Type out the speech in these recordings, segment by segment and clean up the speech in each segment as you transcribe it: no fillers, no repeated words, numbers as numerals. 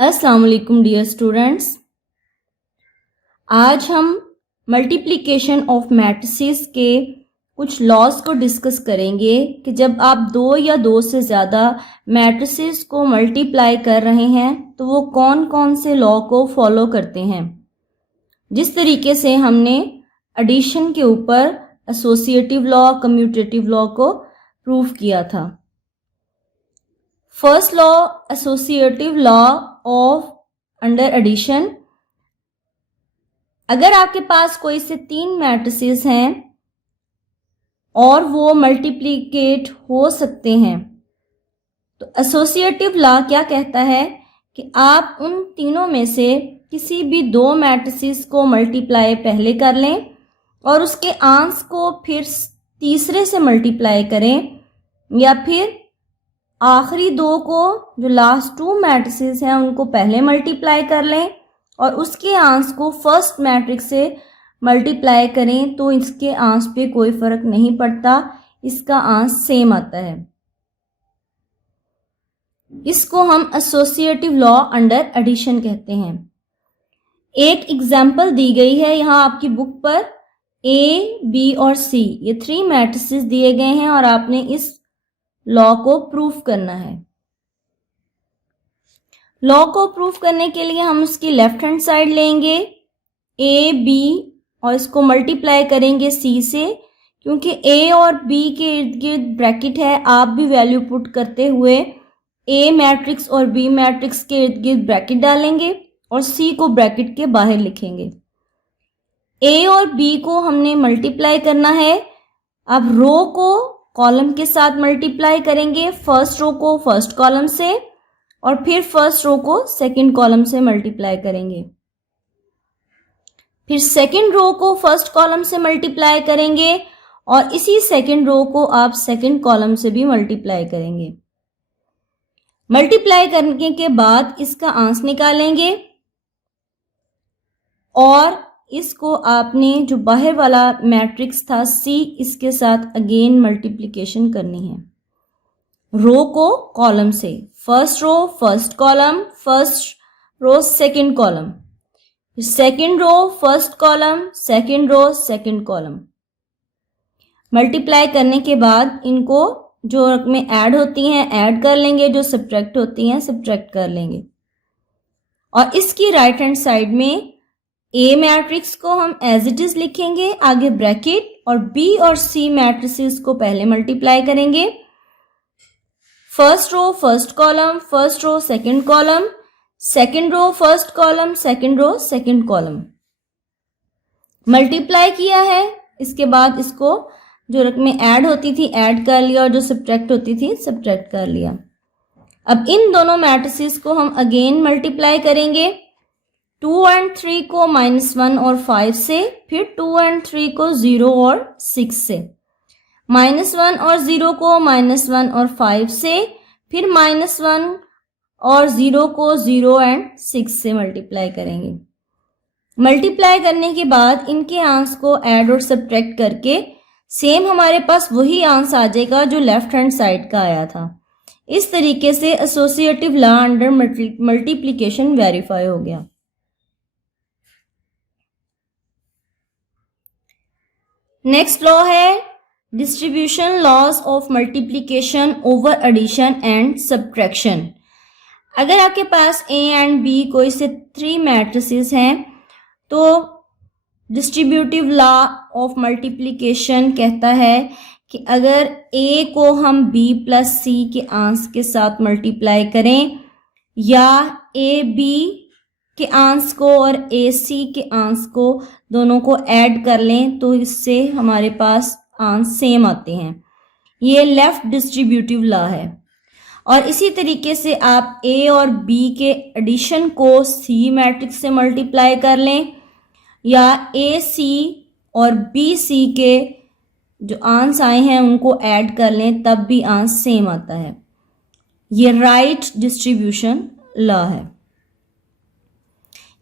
अस्सलाम वालेकुम dear students. आज हम मल्टीप्लिकेशन ऑफ मैट्रिसेस के कुछ लॉज को डिस्कस करेंगे कि जब आप दो या दो से ज़्यादा मैट्रिसेस को मल्टीप्लाई कर रहे हैं तो वो कौन कौन से लॉ को फॉलो करते हैं। जिस तरीके से हमने एडिशन के ऊपर एसोसिएटिव लॉ, कम्यूटेटिव लॉ को प्रूव किया था। First law, associative law of under addition. अगर आपके पास कोई से 3 मैट्रिसेस हैं और वो मल्टीप्लिकेट हो सकते हैं तो एसोसिएटिव लॉ क्या कहता है कि आप उन तीनों में से किसी भी 2 मैट्रिसेस को मल्टीप्लाई पहले कर लें और उसके आंस को फिर तीसरे से मल्टीप्लाई करें, या फिर आखिरी 2 को जो लास्ट 2 मैट्रिसेस हैं उनको पहले मल्टीप्लाई कर लें और उसके आंस को फर्स्ट मैट्रिक्स से मल्टीप्लाई करें तो इसके आंस पे कोई फर्क नहीं पड़ता, इसका आंस सेम आता है। इसको हम एसोसिएटिव लॉ अंडर एडिशन कहते हैं। एक एग्जाम्पल दी गई है यहाँ आपकी बुक पर। ए, बी और सी ये 3 मैट्रिसेस दिए गए हैं और आपने इस लॉ को प्रूफ करना है। लॉ को प्रूफ करने के लिए हम उसकी लेफ्ट हैंड साइड लेंगे ए, बी और इसको मल्टीप्लाई करेंगे सी से। क्योंकि ए और बी के इर्द गिर्द ब्रैकेट है, आप भी वैल्यू पुट करते हुए ए मैट्रिक्स और बी मैट्रिक्स के इर्द गिर्द ब्रैकेट डालेंगे और सी को ब्रैकेट के बाहर लिखेंगे। ए और बी को हमने मल्टीप्लाई करना है। अब रो को कॉलम के साथ मल्टीप्लाई करेंगे, फर्स्ट रो को फर्स्ट कॉलम से और फिर फर्स्ट रो को सेकंड कॉलम से मल्टीप्लाई करेंगे। फिर सेकंड रो को फर्स्ट कॉलम से मल्टीप्लाई करेंगे और इसी सेकंड रो को आप सेकंड कॉलम से भी मल्टीप्लाई करेंगे। मल्टीप्लाई करने के बाद इसका आंस निकालेंगे और इसको आपने जो बाहर वाला मैट्रिक्स था सी, इसके साथ अगेन मल्टीप्लिकेशन करनी है। रो को कॉलम से, first row first column, first row second column, second row first column, second row second column. Multiply करने के बाद इनको जो रकमें ऐड होती हैं ऐड कर लेंगे, जो सब्ट्रैक्ट होती हैं सब्ट्रैक्ट कर लेंगे। और इसकी राइट हैंड साइड में ए मैट्रिक्स को हम एज इट इज लिखेंगे, आगे ब्रैकेट, और बी और सी मैट्रिसेस को पहले मल्टीप्लाई करेंगे। First row first column, first row second column, second row first column, second row second column. Multiply किया है, इसके बाद इसको जो रकमें ऐड होती थी ऐड कर लिया और जो सब्ट्रैक्ट होती थी सब्ट्रैक्ट कर लिया। अब इन दोनों मैट्रिसेस को हम अगेन मल्टीप्लाई करेंगे। 2 और 3 को -1 और 5 से, फिर 2 और 3 को 0 और 6 से, -1 और 0 को -1 और 5 से, फिर -1 और 0 को 0 और 6 से मल्टीप्लाई करेंगे। मल्टीप्लाई करने के बाद इनके आंस को ऐड और सब्ट्रैक्ट करके सेम हमारे पास वही आंस आ जाएगा जो लेफ्ट हैंड साइड का आया था। इस तरीके से associative law under multiplication verify हो गया। नेक्स्ट लॉ है distribution laws of multiplication over addition and subtraction. अगर आपके पास ए एंड बी कोई से 3 मैट्रिसेस हैं तो डिस्ट्रीब्यूटिव लॉ ऑफ मल्टीप्लिकेशन कहता है कि अगर ए को हम बी प्लस सी के आंस के साथ मल्टीप्लाई करें या ए बी के आंस को और ए सी के आंस को दोनों को ऐड कर लें तो इससे हमारे पास आंस सेम आते हैं। ये लेफ्ट डिस्ट्रीब्यूटिव लॉ है। और इसी तरीके से आप ए और बी के एडिशन को सी मैट्रिक्स से मल्टीप्लाई कर लें या ए सी और बी सी के जो आंस आए हैं उनको ऐड कर लें तब भी आंस सेम आता है। ये राइट डिस्ट्रीब्यूशन लॉ है।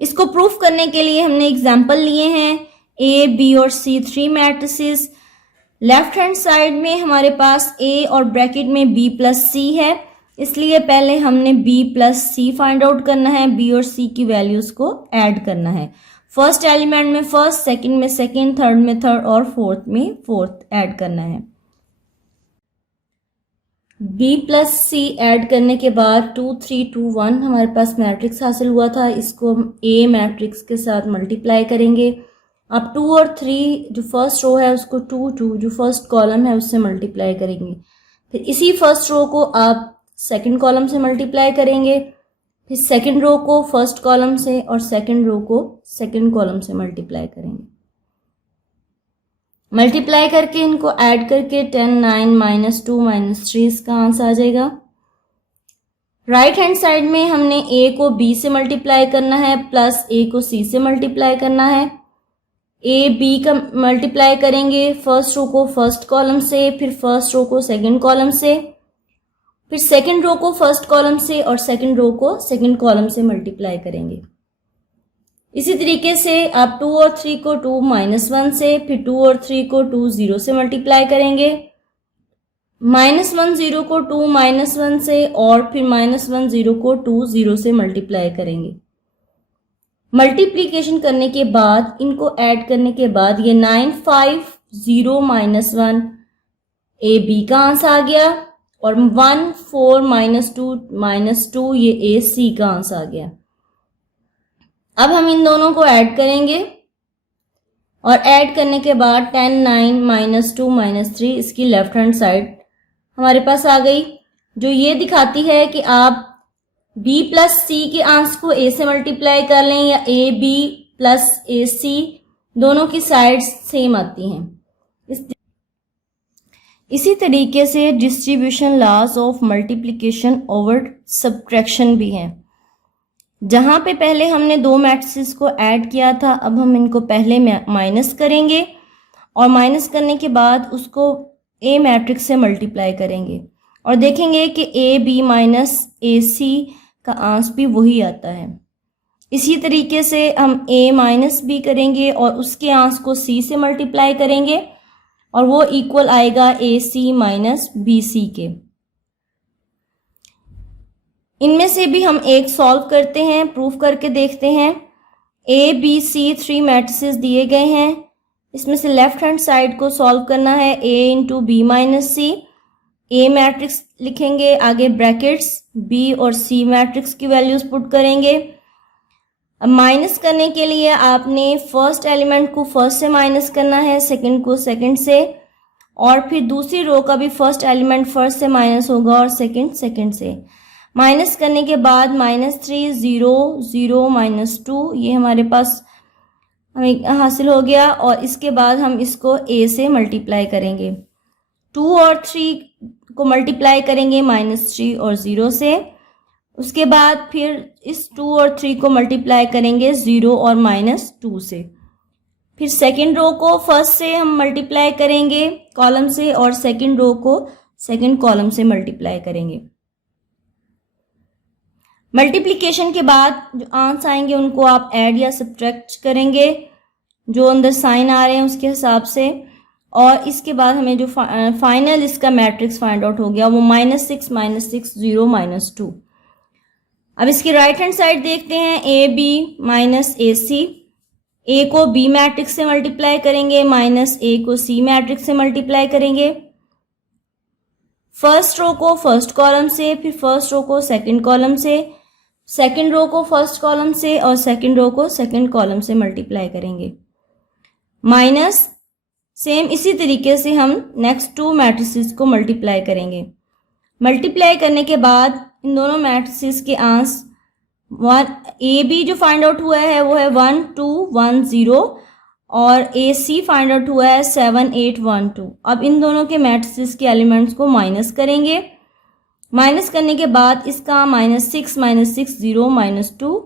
इसको प्रूफ करने के लिए हमने एग्जाम्पल लिए हैं ए, बी और सी 3 मैट्रिसेस। लेफ्ट हैंड साइड में हमारे पास ए और ब्रैकेट में बी प्लस सी है, इसलिए पहले हमने b प्लस सी फाइंड आउट करना है, b और c की वैल्यूज को ऐड करना है। फर्स्ट एलिमेंट में फर्स्ट, सेकंड में सेकंड, थर्ड में थर्ड और फोर्थ में फोर्थ ऐड करना है। b प्लस सी ऐड करने के बाद 2 3 2 1 हमारे पास मैट्रिक्स हासिल हुआ था। इसको हम a मैट्रिक्स के साथ मल्टीप्लाई करेंगे। अब 2 और 3 जो फर्स्ट रो है उसको 2 2 जो फर्स्ट कॉलम है उससे मल्टीप्लाई करेंगे। फिर इसी फर्स्ट रो को आप सेकंड कॉलम से मल्टीप्लाई करेंगे, फिर सेकंड रो को फर्स्ट कॉलम से और सेकंड रो को सेकंड कॉलम से मल्टीप्लाई करेंगे। मल्टीप्लाई करके इनको ऐड करके 10 9 -2 -3 इसका आंसर आ जाएगा। राइट हैंड साइड में हमने a को b से मल्टीप्लाई करना है प्लस a को c से मल्टीप्लाई करना है। a b का मल्टीप्लाई करेंगे, फर्स्ट रो को फर्स्ट कॉलम से, फिर फर्स्ट रो को सेकंड कॉलम से, फिर सेकंड रो को फर्स्ट कॉलम से और सेकंड रो को सेकंड कॉलम से मल्टीप्लाई करेंगे। इसी तरीके से आप 2 और 3 को 2 -1 से, फिर 2 और 3 को 2 0 से मल्टीप्लाई करेंगे। -1 0 को 2 -1 से और फिर -1 0 को 2 0 से मल्टीप्लाई करेंगे। मल्टीप्लिकेशन करने के बाद इनको ऐड करने के बाद ये 9 5 0 -1 ए बी का आंसर आ गया और 1 4 -2 ये ए सी का आंसर आ गया। अब हम इन दोनों को ऐड करेंगे और ऐड करने के बाद 10 9 -2 -3 इसकी लेफ्ट हैंड साइड हमारे पास आ गई, जो ये दिखाती है कि आप b प्लस सी के आंसर को a से मल्टीप्लाई कर लें या a b plus a c, दोनों की साइड्स सेम आती हैं। इसी तरीके से distribution loss of multiplication over subtraction भी है। जहां पे पहले हमने दो मैट्रिसेस को ऐड किया था, अब हम इनको पहले माइनस करेंगे और माइनस करने के बाद उसको ए मैट्रिक्स से मल्टीप्लाई करेंगे और देखेंगे कि ए बी माइनस ए सी का आंसर भी वही आता है। इसी तरीके से हम a माइनस बी करेंगे और उसके आंसर को c से मल्टीप्लाई करेंगे और वो इक्वल आएगा ए सी माइनस बी सी के। इनमें से भी हम एक सॉल्व करते हैं, प्रूफ करके देखते हैं। ए बी सी 3 मैट्रिसेस दिए गए हैं, इसमें से लेफ्ट हैंड साइड को सॉल्व करना है। a into B minus C, A matrix लिखेंगे, आगे ब्रैकेट्स b और c मैट्रिक्स की वैल्यूज पुट करेंगे। अब माइनस करने के लिए आपने फर्स्ट एलिमेंट को फर्स्ट से माइनस करना है, सेकंड को सेकंड से, और फिर दूसरी रो का भी फर्स्ट एलिमेंट फर्स्ट से माइनस होगा और सेकंड सेकंड से। माइनस करने के बाद -3 0 0 -2 ये हमारे पास हमें हासिल हो गया और इसके बाद हम इसको a से मल्टीप्लाई करेंगे। 2 और 3 को मल्टीप्लाई करेंगे -3 और 0 से। उसके बाद फिर इस 2 और 3 को मल्टीप्लाई करेंगे 0 और -2 से। फिर सेकंड रो को फर्स्ट से हम मल्टीप्लाई करेंगे कॉलम से और सेकंड रो को सेकंड कॉलम से मल्टीप्लाई करेंगे। मल्टीप्लिकेशन के बाद जो आंसर आएंगे उनको आप ऐड या सब्ट्रैक्ट करेंगे जो अंदर साइन आ रहे हैं उसके हिसाब से, और इसके बाद हमें जो फाइनल इसका मैट्रिक्स फाइंड आउट हो गया वो -6 -6 0 -2। अब इसकी राइट हैंड साइड देखते हैं। ए बी माइनस ए सी, ए को बी मैट्रिक्स से मल्टीप्लाई करेंगे माइनस ए को सी मैट्रिक्स से मल्टीप्लाई करेंगे। फर्स्ट रो को फर्स्ट कॉलम से, फिर फर्स्ट रो को सेकंड कॉलम से, सेकंड रो को फर्स्ट कॉलम से और सेकंड रो को सेकंड कॉलम से मल्टीप्लाई करेंगे। माइनस सेम इसी तरीके से हम नेक्स्ट 2 मैट्रिसेस को मल्टीप्लाई करेंगे। मल्टीप्लाई करने के बाद इन दोनों मैट्रिसेस के आंसर ए बी जो फाइंड आउट हुआ है वो है 1 2 1 0 और ए सी फाइंड आउट हुआ है 7 8 1 2। अब इन दोनों के मैट्रिसेस के एलिमेंट्स को माइनस करेंगे। माइनस करने के बाद इसका -6 -6 0 -2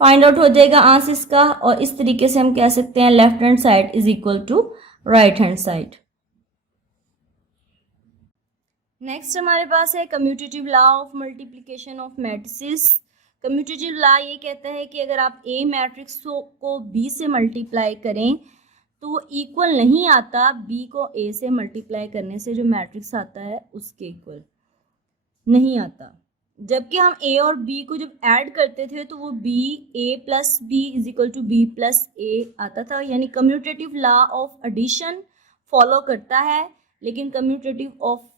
फाइंड आउट हो जाएगा आंसर इसका, और इस तरीके से हम कह सकते हैं left hand side is equal to right hand side. Next हमारे पास है commutative law of multiplication of matrices. Commutative law ये कहता है कि अगर आप ए मैट्रिक्स को बी से मल्टीप्लाई करें तो वो इक्वल नहीं आता बी को ए से मल्टीप्लाई करने से जो मैट्रिक्स आता है उसके इक्वल। नहीं आता। जबकि हम ए और बी को जब ऐड करते थे तो वो B A plus B is equal to B plus A आता था, यानी commutative law of addition follow करता है लेकिन commutative of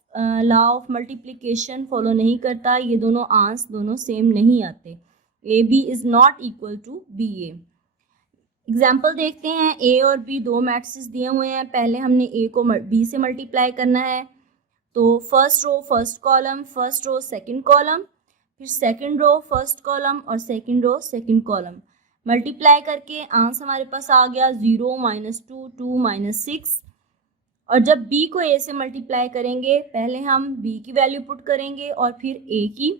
law of multiplication follow नहीं करता। ये दोनों आंस दोनों सेम नहीं आते। A B is not equal to B A. Example देखते हैं। ए और बी दो मैट्रिसेस दिए हुए हैं, पहले हमने ए को बी से मल्टीप्लाई करना है, तो first row first column, first row second column, फिर सेकंड रो फर्स्ट कॉलम और second row second column multiply करके आंसर हमारे पास आ गया 0 -2 2 -6। और जब b को a से मल्टीप्लाई करेंगे पहले हम b की वैल्यू पुट करेंगे और फिर a की,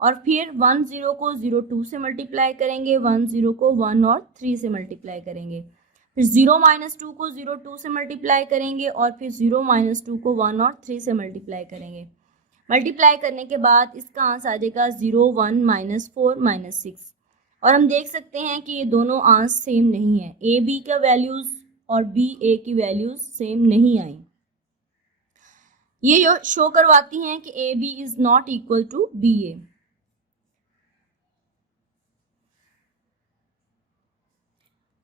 और फिर 1 0 को 0 2 से मल्टीप्लाई करेंगे, 1 0 को 1 और 3 से मल्टीप्लाई करेंगे, फिर 0 -2 को 0 2 से मल्टीप्लाई करेंगे और फिर 0 -2 को 1 और 3 से मल्टीप्लाई करेंगे। मल्टीप्लाई करने के बाद इसका आंसर आ जाएगा 0 1 -4 -6। और हम देख सकते हैं कि ये दोनों आंसर सेम नहीं है, ए बी का वैल्यूज और बी ए की वैल्यूज सेम नहीं आई। ये शो करवाती हैं कि A B is not equal to B A.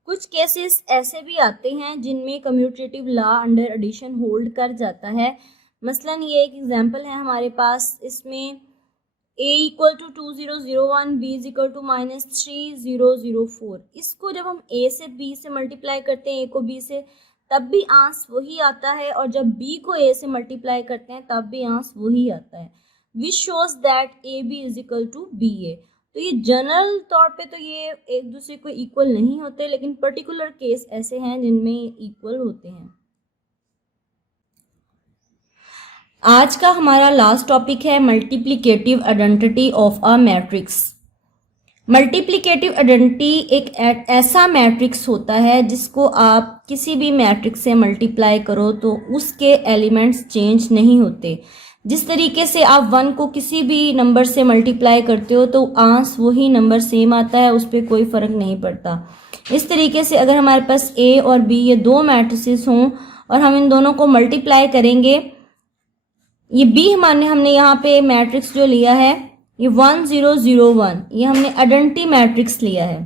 कुछ केसेस ऐसे भी आते हैं जिनमें commutative law under addition hold कर जाता है। मसलन ये एक एग्जांपल है हमारे पास, इसमें a equal to 2001, b is equal to -3004। इसको जब हम a से b से मल्टीप्लाई करते हैं, a को b से, तब भी आंसर वही आता है, और जब b को a से मल्टीप्लाई करते हैं तब भी आंसर वही आता है, which shows that A B is equal to B A. तो ये जनरल तौर पे तो ये एक दूसरे को इक्वल नहीं होते, लेकिन पर्टिकुलर केस ऐसे हैं जिनमें इक्वल होते हैं। आज का हमारा लास्ट टॉपिक है multiplicative identity of a matrix. Multiplicative identity एक ऐसा मैट्रिक्स होता है जिसको आप किसी भी मैट्रिक्स से मल्टीप्लाई करो तो उसके एलिमेंट्स चेंज नहीं होते। जिस तरीके से आप 1 को किसी भी नंबर से मल्टीप्लाई करते हो तो आंसर वही नंबर सेम आता है, उस पर कोई फ़र्क नहीं पड़ता। इस तरीके से अगर हमारे पास ए और बी ये दो मैट्रिसेस हों और हम इन दोनों को मल्टीप्लाई करेंगे, ये बी हमने यहाँ पे मैट्रिक्स जो लिया है ये 1 0 0 1, ये हमने आइडेंटिटी मैट्रिक्स लिया है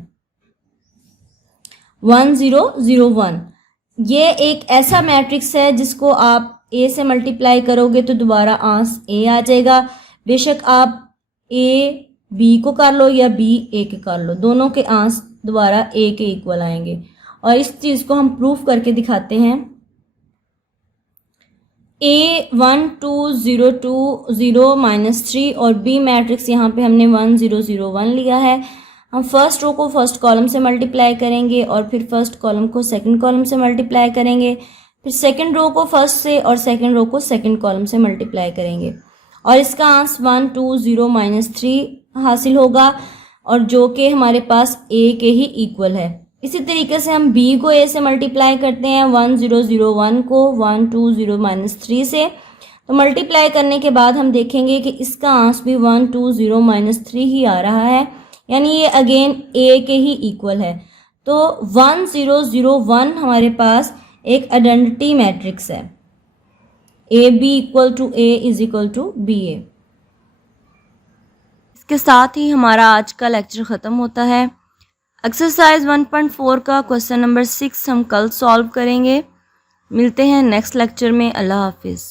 1 0 0 1। ये एक ऐसा मैट्रिक्स है जिसको आप ए से मल्टीप्लाई करोगे तो दोबारा आंसर ए आ जाएगा। बेशक आप ए बी को कर लो या बी ए के कर लो, दोनों के आंसर दोबारा ए के इक्वल आएंगे। और इस चीज़ को हम प्रूफ करके दिखाते हैं। A 1 2 0 2 0 -3 और B मैट्रिक्स यहाँ पे हमने 1 0 0 1 लिया है। हम फर्स्ट रो को फर्स्ट कॉलम से मल्टीप्लाई करेंगे और फिर फर्स्ट कॉलम को सेकंड कॉलम से मल्टीप्लाई करेंगे, फिर सेकंड रो को फर्स्ट से और सेकंड रो को सेकंड कॉलम से मल्टीप्लाई करेंगे और इसका आंसर 1 2 0 -3 हासिल होगा, और जो कि हमारे पास A के ही इक्वल है। इसी तरीके से हम B को A से मल्टीप्लाई करते हैं 1 0 0 1 को 1 2 0 -3 से, तो मल्टीप्लाई करने के बाद हम देखेंगे कि इसका आंसर भी 1 2 0 -3 ही आ रहा है, यानी ये अगेन A के ही इक्वल है। तो 1 0 0 1 हमारे पास एक आइडेंटिटी मैट्रिक्स है, A B equal to A is equal to B A. इसके साथ ही हमारा आज का लेक्चर ख़त्म होता है। एक्सरसाइज 1.4 का क्वेश्चन नंबर 6 हम कल सॉल्व करेंगे। मिलते हैं नेक्स्ट लेक्चर में। अल्लाह हाफिज़।